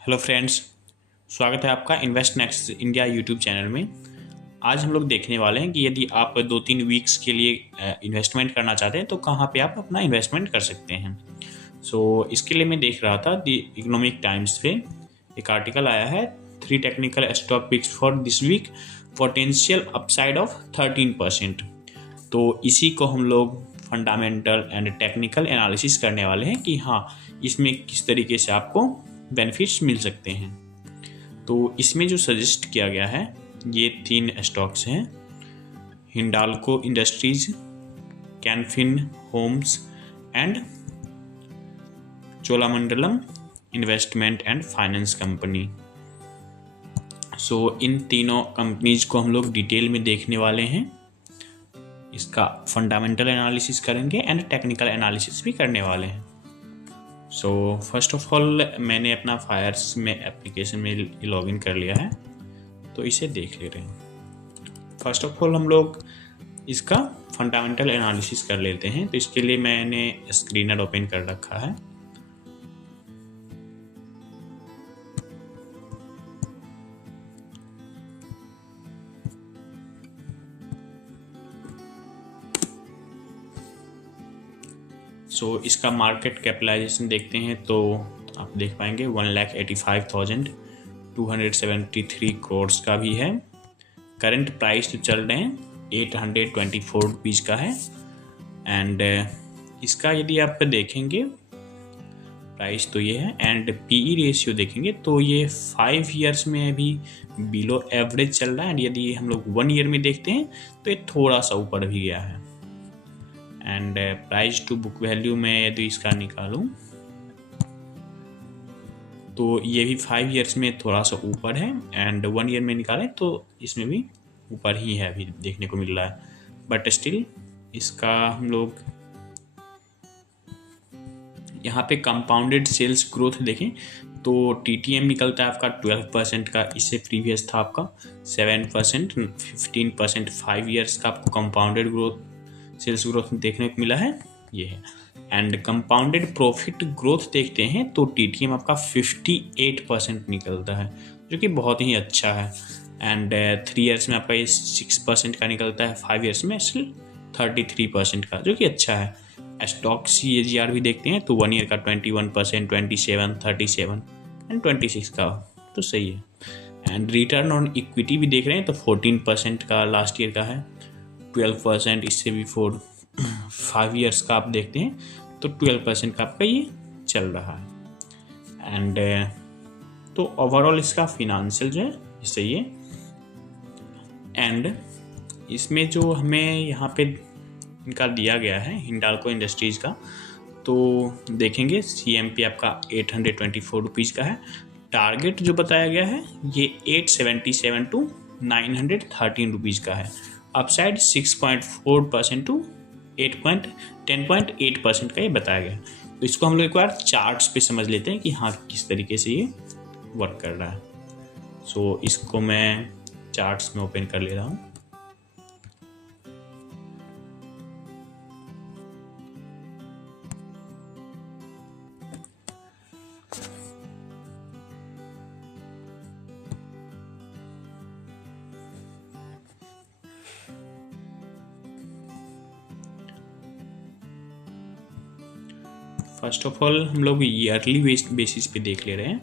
Hello friends. स्वागत है आपका invest next India YouTube channel में। आज हम लोग देखने वाले हैं कि यदि आप 2-3 वीक्स के लिए इन्वेस्टमेंट करना चाहते हैं तो कहाँ पे आप अपना इन्वेस्टमेंट कर सकते हैं। इसके लिए मैं देख रहा था दी इकोनॉमिक टाइम्स पे एक आर्टिकल आया है, 3 technical stock picks for this week, potential upside of 13%। तो इसी को हम लोग फंडामेंटल एंड टेक्निकल एनालिसिस करने वाले हैं कि हाँ, इसमें किस तरीके से आपको बेनिफिट्स मिल सकते हैं। तो इसमें जो सजेस्ट किया गया है ये 3 स्टॉक्स हैं, Hindalco industries, Canfin homes and Cholamandalam investment and finance company. इन तीनों कंपनीज को हम लोग डिटेल में देखने वाले हैं, इसका फंडामेंटल एनालिसिस करेंगे एंड टेक्निकल एनालिसिस भी करने वाले हैं। फर्स्ट ऑफ ऑल मैंने अपना फायर्स में एप्लीकेशन में लॉगिन कर लिया है, तो इसे देख ले रहे हैं। फर्स्ट ऑफ ऑल हम लोग इसका फंडामेंटल एनालिसिस कर लेते हैं। तो इसके लिए मैंने स्क्रीनर ओपन कर रखा है। इसका मार्केट कैपिटलाइजेशन देखते हैं तो आप देख पाएंगे 1,85,273 करोड़ का भी है। करंट प्राइस जो चल रहे हैं 824 रुपीज़ का है। एंड इसका यदि आप देखेंगे प्राइस तो ये है, एंड पीई रेशियो देखेंगे तो ये 5 ईयर्स में भी बिलो एवरेज चल रहा है। एंड यदि हम लोग 1 ईयर में देखते हैं तो ये थोड़ा सा ऊपर भी गया है। And price to book value में यदि इसका निकालूं तो ये भी 5 ईयर्स में थोड़ा सा ऊपर है, एंड 1 ईयर में निकालें तो इसमें भी ऊपर ही है, अभी देखने को मिल रहा है। बट स्टिल इसका हम लोग यहाँ पे कंपाउंडेड सेल्स ग्रोथ देखें तो टीटीएम निकलता है आपका 12% का, इससे प्रीवियस था आपका 7%, 15% 5 ईयर्स का आपको कंपाउंडेड ग्रोथ सेल्स ग्रोथ देखने को मिला है, ये है। एंड कंपाउंडेड प्रॉफिट ग्रोथ देखते हैं तो टीटीएम आपका 58% निकलता है, जो कि बहुत ही अच्छा है। एंड 3 ईयर्स में आपका ये 6% का निकलता है, 5 ईयर्स में स्टिल 33% का, जो कि अच्छा है। स्टॉक CAGR भी देखते हैं तो 1 ईयर का 21%, 27, 37 एंड 26 का, तो सही है। एंड रिटर्न ऑन इक्विटी भी देख रहे हैं तो 14% का लास्ट ईयर का है, 12% इससे भी 5 ईयर्स का आप देखते हैं तो 12% का आपका ये चल रहा है। एंड तो ओवरऑल इसका फिनेंशियल जो है सही है। एंड इसमें जो हमें यहाँ पे इनका दिया गया है हिंडाल्को इंडस्ट्रीज का, तो देखेंगे CMP आपका 824 रुपीज़ का है। टारगेट जो बताया गया है ये 877 टू 913 रुपीज़ का है। अपसाइड 6.4% टू 10.8% का ये बताया गया है। तो इसको हम लोग एक बार चार्ट्स पे समझ लेते हैं कि हाँ किस तरीके से ये वर्क कर रहा है। इसको मैं चार्ट्स में ओपन कर ले रहा हूँ। फर्स्ट ऑफ ऑल हम लोग ईयरली बेसिस पे देख ले रहे हैं,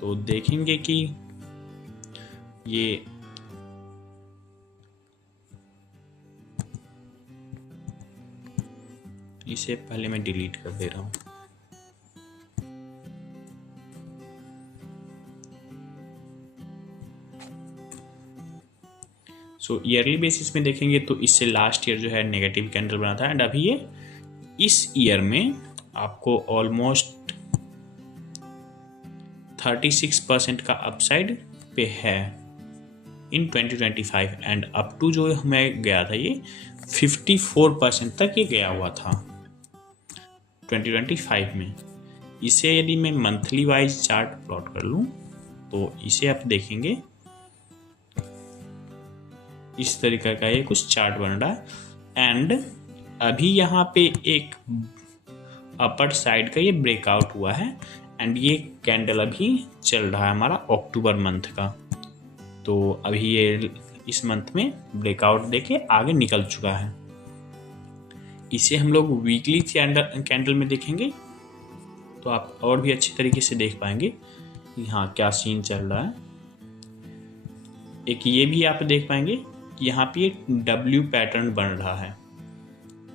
तो देखेंगे कि ये इसे पहले मैं डिलीट कर दे रहा हूँ। ईयरली बेसिस में देखेंगे तो इससे लास्ट ईयर जो है नेगेटिव कैंडल बना था, एंड अभी ये इस ईयर में आपको ऑलमोस्ट 36% का अपसाइड पे है इन 2025। एंड अप टू जो हमें गया था ये 54% तक ये गया हुआ था 2025 में। इसे यदि मैं मंथली वाइज चार्ट प्लॉट कर लूँ तो इसे आप देखेंगे इस तरीके का ये कुछ चार्ट बन रहा है। एंड अभी यहाँ पे एक अपर साइड का ये ब्रेकआउट हुआ है, एंड ये कैंडल अभी चल रहा है हमारा अक्टूबर मंथ का। तो अभी ये इस मंथ में ब्रेकआउट देके आगे निकल चुका है। इसे हम लोग वीकली कैंडल में देखेंगे तो आप और भी अच्छे तरीके से देख पाएंगे यहाँ क्या सीन चल रहा है। एक ये भी आप देख पाएंगे कि यहाँ पे एक डब्ल्यू पैटर्न बन रहा है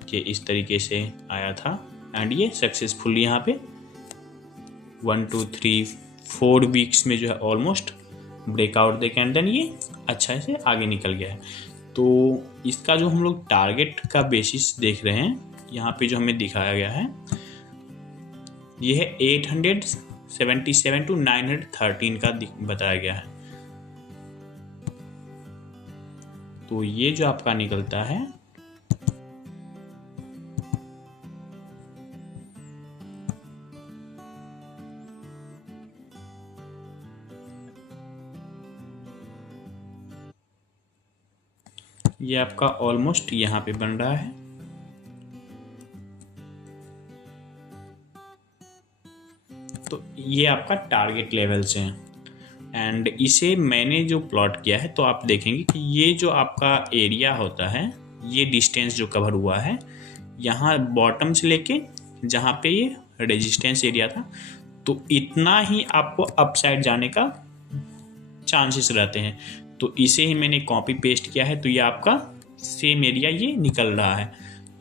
कि इस तरीके से आया था एंड ये सक्सेसफुली यहाँ पे 1 2 3 4 वीक्स में जो है ऑलमोस्ट ब्रेकआउट देके एंड देन ये अच्छा से आगे निकल गया है। तो इसका जो हम लोग टारगेट का बेसिस देख रहे हैं यहाँ पे जो हमें दिखाया गया है ये है 877 to 913 का बताया गया है। तो ये जो आपका निकलता है ये आपका ऑलमोस्ट यहाँ पे बन रहा है। तो ये आपका टारगेट लेवल से है एंड इसे मैंने जो प्लॉट किया है तो आप देखेंगे कि ये जो आपका एरिया होता है ये डिस्टेंस जो कवर हुआ है यहाँ बॉटम से लेके जहाँ पे ये रेजिस्टेंस एरिया था तो इतना ही आपको अपसाइड जाने का चांसेस रहते हैं। तो इसे ही मैंने कॉपी पेस्ट किया है तो ये आपका सेम एरिया ये निकल रहा है।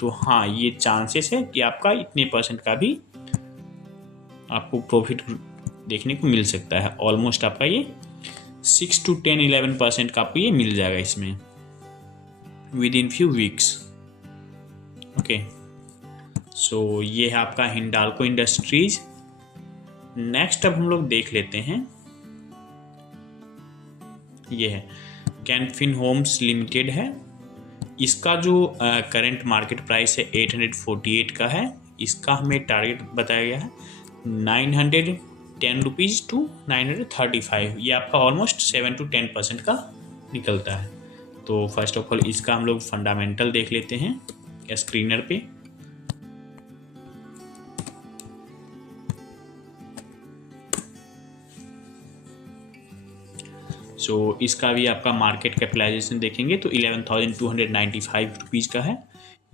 तो हाँ ये चांसेस है कि आपका इतने % का भी आपको प्रॉफिट देखने को मिल सकता है। ऑलमोस्ट आपका ये 6 to 10-11% का आपको ये मिल जाएगा इसमें with in few weeks. Okay so ये है आपका हिंडाल्को इंडस्ट्रीज। नेक्स्ट अब हम लोग देख लेते हैं ये है कैन फिन होम्स लिमिटेड है। इसका जो करंट मार्केट प्राइस है 848 का है। इसका हमें टारगेट बताया गया है 910 रुपीज़ टू 935। ये आपका ऑलमोस्ट 7 to 10% का निकलता है। तो फर्स्ट ऑफ ऑल इसका हम लोग फंडामेंटल देख लेते हैं स्क्रीनर पे। सो इसका भी आपका मार्केट कैपिटलाइजेशन देखेंगे तो 11,295 रुपीज़ का है।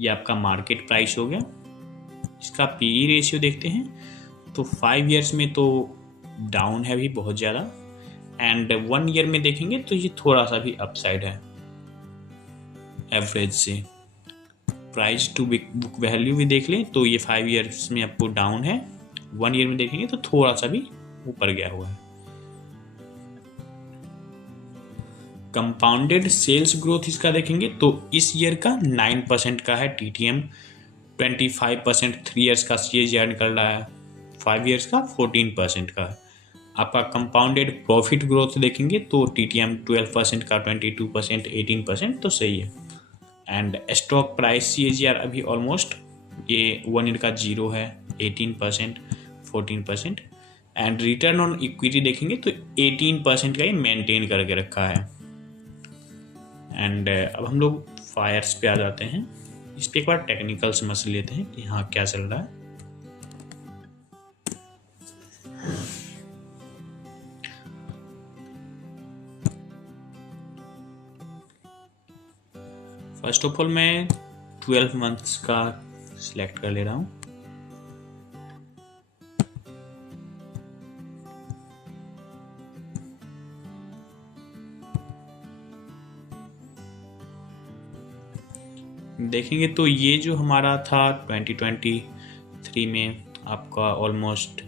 ये आपका मार्केट प्राइस हो गया। इसका पीई रेशियो देखते हैं तो 5 इयर्स में तो डाउन है भी बहुत ज़्यादा एंड 1 ईयर में देखेंगे तो ये थोड़ा सा भी अपसाइड है एवरेज से। प्राइस टू बुक वैल्यू भी देख लें तो ये 5 इयर्स में आपको डाउन है, 1 ईयर में देखेंगे तो थोड़ा सा भी ऊपर गया हुआ है। कंपाउंडेड सेल्स ग्रोथ इसका देखेंगे तो इस ईयर का 9% का है टीटीएम, 25% 3 इयर्स का सीएजीआर निकल रहा है, 5 इयर्स का 14% का है। आपका कंपाउंडेड प्रॉफिट ग्रोथ देखेंगे तो टीटीएम 12% का, 22%, 18% तो सही है। एंड स्टॉक प्राइस सीएजीआर अभी ऑलमोस्ट ये 1 ईयर का 0 है, 18%, 14%। एंड रिटर्न ऑन इक्विटी देखेंगे तो 18% का ये मेंटेन करके रखा है। एंड अब हम लोग फायर्स पे आ जाते हैं। इस पे एक बार टेक्निकल समझ लेते हैं कि यहाँ क्या चल रहा है। फर्स्ट ऑफ ऑल मैं 12 मंथ्स का सिलेक्ट कर ले रहा हूँ। देखेंगे तो ये जो हमारा था 2023 में आपका ऑलमोस्ट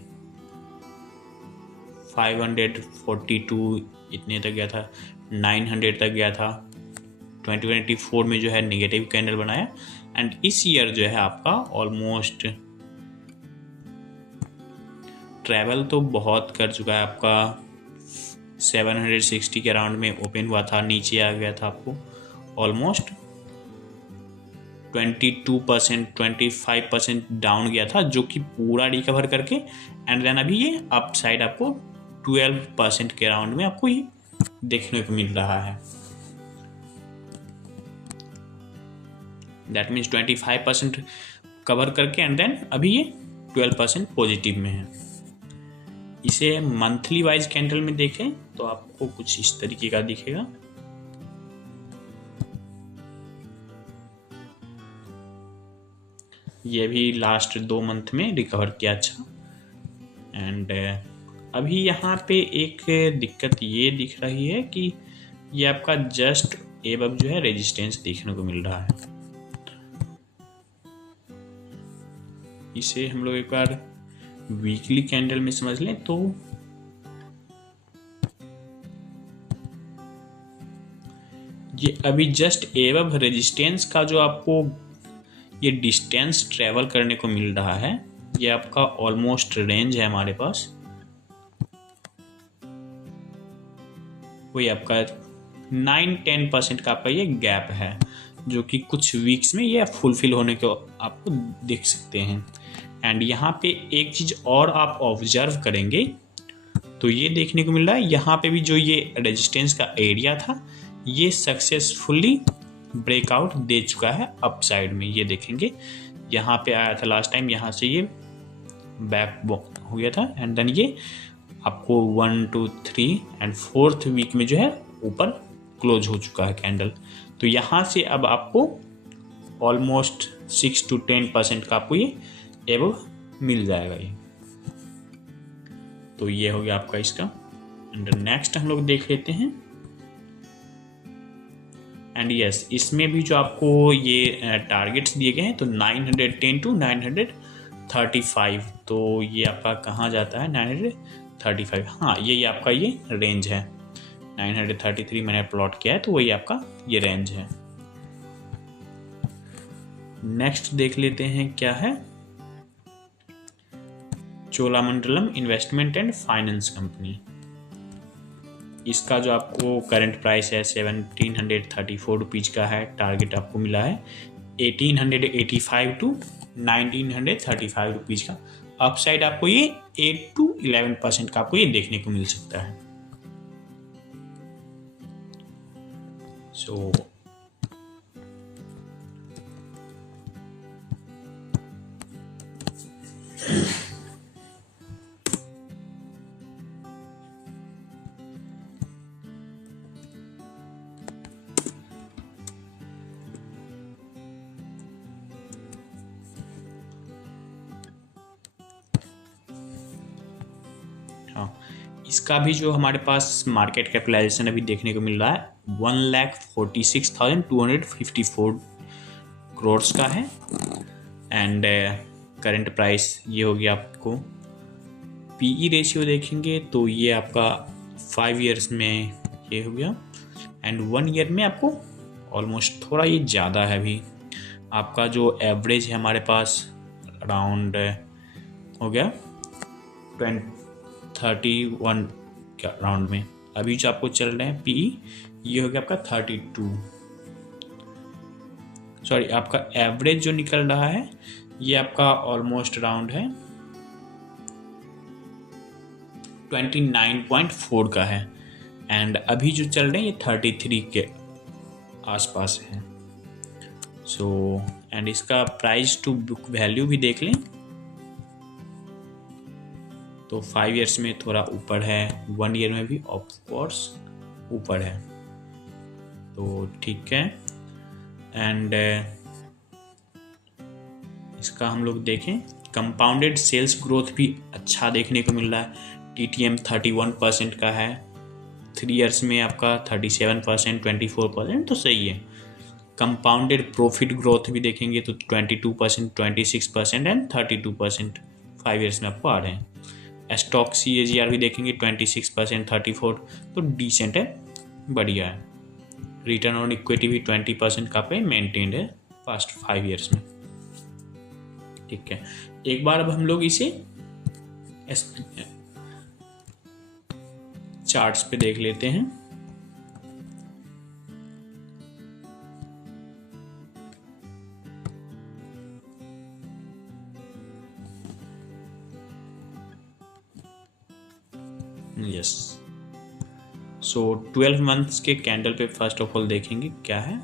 542 इतने तक गया था, 900 तक गया था। 2024 में जो है नेगेटिव कैंडल बनाया एंड इस ईयर जो है आपका ऑलमोस्ट ट्रैवल तो बहुत कर चुका है। आपका 760 के अराउंड में ओपन हुआ था, नीचे आ गया था आपको ऑलमोस्ट 22%, 25% डाउन गया था, जो कि पूरा रिकवर करके एंड देन अभी ये अप साइड आपको 12% के अराउंड में आपको ये देखने को मिल रहा है। दैट मीन्स 25% कवर करके एंड देन अभी ये 12% पॉजिटिव में है। इसे मंथली वाइज कैंडल में देखें तो आपको कुछ इस तरीके का दिखेगा। ये भी लास्ट 2 मंथ में रिकवर किया अच्छा। एंड अभी यहाँ पे एक दिक्कत ये दिख रही है कि ये आपका जस्ट एबव जो है रेजिस्टेंस देखने को मिल रहा है। इसे हम लोग एक बार वीकली कैंडल में समझ लें तो ये अभी जस्ट एबव रेजिस्टेंस का जो आपको ये डिस्टेंस ट्रेवल करने को मिल रहा है, ये आपका ऑलमोस्ट रेंज है हमारे पास। वही आपका 9-10% का आपका ये गैप है, जो कि कुछ वीक्स में ये फुलफिल होने को आपको देख सकते हैं। एंड यहाँ पे एक चीज़ और आप ऑब्जर्व करेंगे तो ये देखने को मिल रहा है, यहाँ पे भी जो ये रेजिस्टेंस का एरिया था ये सक्सेसफुली ब्रेकआउट दे चुका है अप साइड में। ये देखेंगे यहाँ पे आया था लास्ट टाइम, यहाँ से ये बैक हो गया था एंड देन ये आपको 1 2 3 एंड 4th वीक में जो है ऊपर क्लोज हो चुका है कैंडल। तो यहाँ से अब आपको ऑलमोस्ट 6 to 10% का आपको ये एबव मिल जाएगा ये। तो ये हो गया आपका इसका। एंड नेक्स्ट हम लोग देख लेते हैं। एंड यस, इसमें भी जो आपको ये टारगेट्स दिए गए हैं तो 910 to 935, तो ये आपका कहाँ जाता है 935। हाँ, ये आपका ये रेंज है 933 मैंने प्लॉट किया है, तो वही आपका ये रेंज है। नेक्स्ट देख लेते हैं क्या है। Cholamandalam investment and finance company, इसका जो आपको करंट प्राइस है 1734 रुपीज़ का है। टारगेट आपको मिला है 1885 to 1935 रुपीज़ का। अपसाइड आपको ये 8 to 11% का आपको ये देखने को मिल सकता है। सो इसका भी जो हमारे पास मार्केट कैपिटलाइजेशन अभी देखने को मिल रहा है 1,46,254 करोड़ का है। एंड करंट प्राइस ये हो गया। आपको पीई रेशियो देखेंगे तो ये आपका 5 ईयर्स में ये हो गया एंड 1 ईयर में आपको ऑलमोस्ट थोड़ा ये ज़्यादा है। अभी आपका जो एवरेज है हमारे पास अराउंड हो गया 31 क्या राउंड में। अभी जो आपको चल रहे हैं पीई ये हो गया आपका 32, सॉरी आपका एवरेज जो निकल रहा है ये आपका ऑलमोस्ट राउंड है 29.4 का है। एंड अभी जो चल रहे हैं ये 33 के आसपास है। सो एंड इसका प्राइस टू बुक वैल्यू भी देख लें तो 5 ईयर्स में थोड़ा ऊपर है, 1 ईयर में भी ऑफ कोर्स ऊपर है, तो ठीक है। एंड इसका हम लोग देखें कंपाउंडेड सेल्स ग्रोथ भी अच्छा देखने को मिल रहा है। TTM 31% का है, 3 ईयर्स में आपका 37%, 24%, तो सही है। कंपाउंडेड प्रॉफिट ग्रोथ भी देखेंगे तो 22%, 26% एंड 32% 5 ईयर्स में आपको आ रहे हैं। स्टॉक CAGR भी देखेंगे 26%, 34%, तो डिसेंट है, बढ़िया है। रिटर्न ऑन इक्विटी भी 20% का पे मेंटेन्ड है पास्ट 5 ईयर्स में, ठीक है। एक बार अब हम लोग इसे चार्ट्स पे देख लेते हैं। यस, सो 12 मंथ्स के कैंडल पे फर्स्ट ऑफ ऑल देखेंगे क्या है।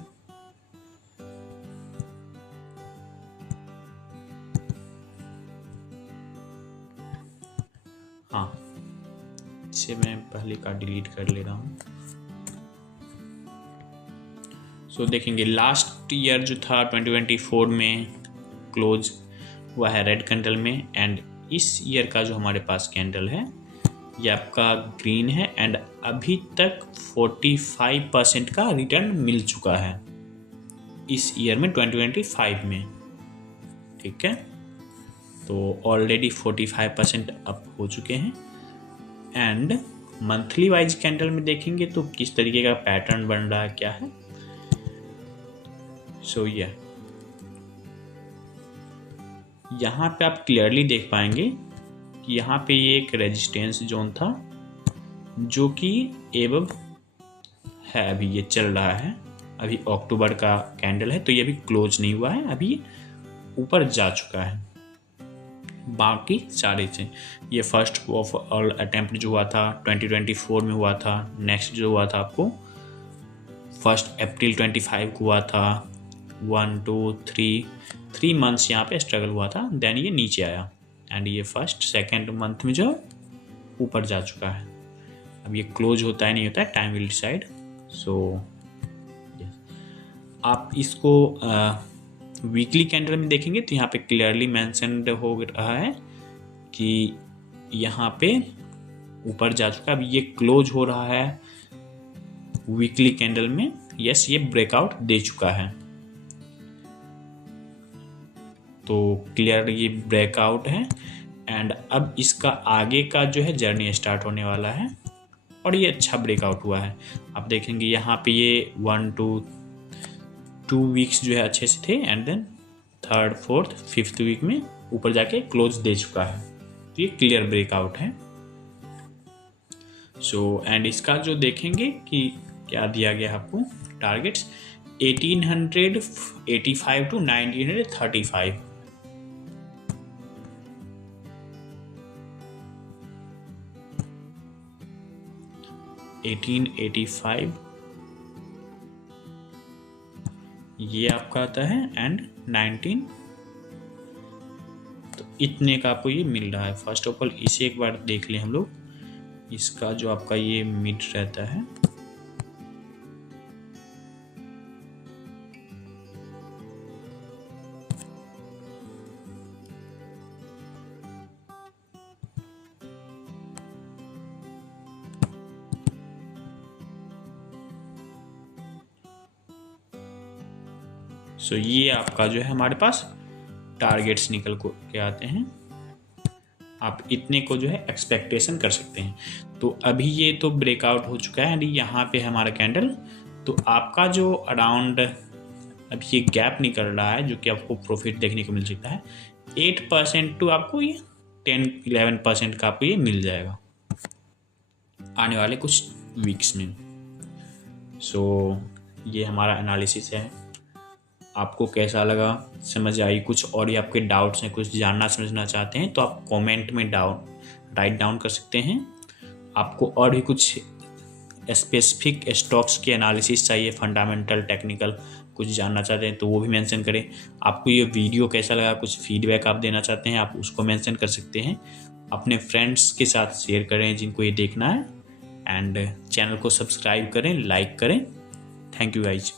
हाँ, पहले का डिलीट कर ले रहा हूँ। सो देखेंगे लास्ट ईयर जो था 2024 में क्लोज हुआ है रेड कैंडल में, एंड इस ईयर का जो हमारे पास कैंडल है ये आपका ग्रीन है, एंड अभी तक 45% का रिटर्न मिल चुका है इस ईयर में 2025 में। ठीक है, तो ऑलरेडी 45% अप हो चुके हैं। एंड मंथली वाइज कैंडल में देखेंगे तो किस तरीके का पैटर्न बन रहा है, क्या है। सो यहाँ पे आप क्लियरली देख पाएंगे कि यहाँ पे ये एक रेजिस्टेंस जोन था जो कि एबव है, अभी ये चल रहा है। अभी अक्टूबर का कैंडल है तो ये अभी क्लोज नहीं हुआ है, अभी ऊपर जा चुका है। बाकी सारे से ये फर्स्ट ऑफ ऑल अटेम्प्ट जो हुआ था 2024 में हुआ था। नेक्स्ट जो हुआ था आपको 1 अप्रैल 25 को हुआ था। 1 2 3 मंथ्स यहाँ पे स्ट्रगल हुआ था, देन ये नीचे आया, एंड ये फर्स्ट सेकेंड मंथ में जो ऊपर जा चुका है। अब ये क्लोज होता है नहीं होता है, टाइम विल डिसाइड। सो आप इसको वीकली कैंडल में देखेंगे तो यहाँ पे क्लियरली मेंशन्ड हो रहा है कि यहाँ पे ऊपर जा चुका है। अब ये क्लोज हो रहा है वीकली कैंडल में, यस ये ब्रेकआउट दे चुका है। तो क्लियर ये ब्रेकआउट है, एंड अब इसका आगे का जो है जर्नी स्टार्ट होने वाला है, और ये अच्छा ब्रेकआउट हुआ है। आप देखेंगे यहाँ पे ये 2 वीक्स जो है अच्छे से थे, and then 3rd 4th 5th week में ऊपर जाके क्लोज दे चुका है। तो ये क्लियर ब्रेकआउट है। सो एंड इसका जो देखेंगे कि क्या दिया गया आपको टारगेट्स 1885 to 1935। 1885 ये आपका आता है, एंड 19, तो इतने का आपको ये मिल रहा है। फर्स्ट ऑफ ऑल इसे एक बार देख लें हम लोग, इसका जो आपका ये मिड रहता है सो ये आपका जो है हमारे पास टारगेट्स निकल के आते हैं। आप इतने को जो है एक्सपेक्टेशन कर सकते हैं। तो अभी ये तो ब्रेकआउट हो चुका है, यहाँ पे हमारा कैंडल, तो आपका जो अराउंड अभी ये गैप निकल रहा है जो कि आपको प्रॉफिट देखने को मिल सकता है 8% टू आपको ये 10-11% का आपको ये मिल जाएगा आने वाले कुछ वीक्स में। सो ये हमारा एनालिसिस है। आपको कैसा लगा, समझ आई कुछ, और ये आपके डाउट्स हैं, कुछ जानना समझना चाहते हैं तो आप कमेंट में राइट डाउन कर सकते हैं। आपको और भी कुछ स्पेसिफिक स्टॉक्स के एनालिसिस चाहिए, फंडामेंटल टेक्निकल कुछ जानना चाहते हैं तो वो भी मेंशन करें। आपको ये वीडियो कैसा लगा, कुछ फीडबैक आप देना चाहते हैं आप उसको मेंशन कर सकते हैं। अपने फ्रेंड्स के साथ शेयर करें जिनको ये देखना है, एंड चैनल को सब्सक्राइब करें, लाइक करें। Thank you guys.